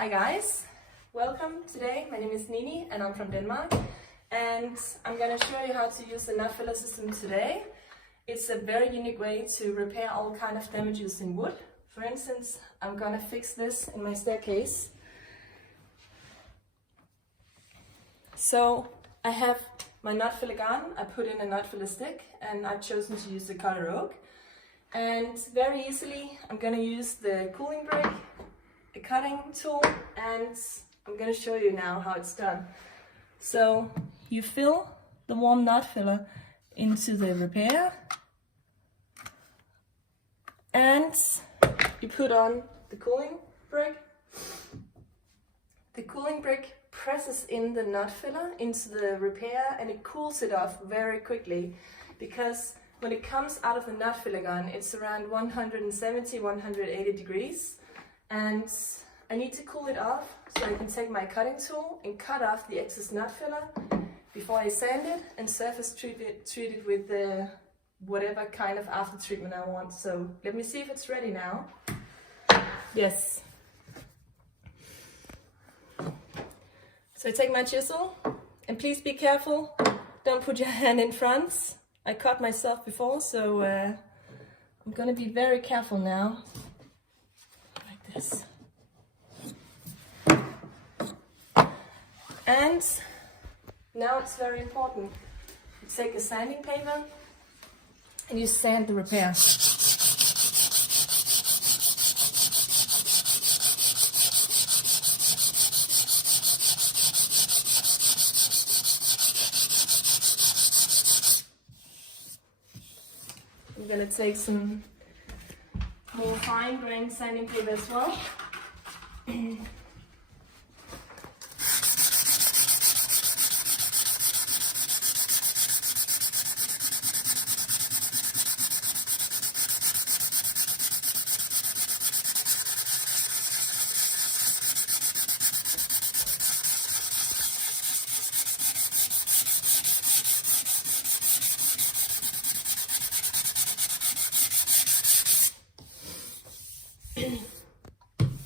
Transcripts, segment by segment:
Hi guys, welcome today. My name is Nini and I'm from Denmark, and I'm going to show you how to use the nut filler system today. It's a very unique way to repair all kind of damages in wood. For instance, I'm going to fix this in my staircase. So I have my nut filler gun, I put in a nut filler stick, and I've chosen to use the cutter oak. And very easily I'm going to use the cooling brick, a cutting tool, and I'm going to show you now how it's done. So you fill the warm nut filler into the repair, and you put on the cooling brick. The cooling brick presses in the nut filler into the repair, and it cools it off very quickly, because when it comes out of the nut filler gun, it's around 170-180 degrees, and I need to cool it off so I can take my cutting tool and cut off the excess nut filler before I sand it and surface treat it with the whatever kind of after treatment I want. So let me see if it's ready now. Yes. So I take my chisel, and please be careful, don't put your hand in front. I cut myself before, so I'm gonna be very careful now, like this. And now it's very important. You take a sanding paper and you sand the repair. I'm gonna take some more fine-grained sanding paper as well.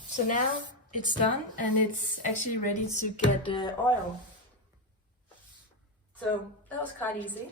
So now it's done, and it's actually ready to get oil. So that was quite easy.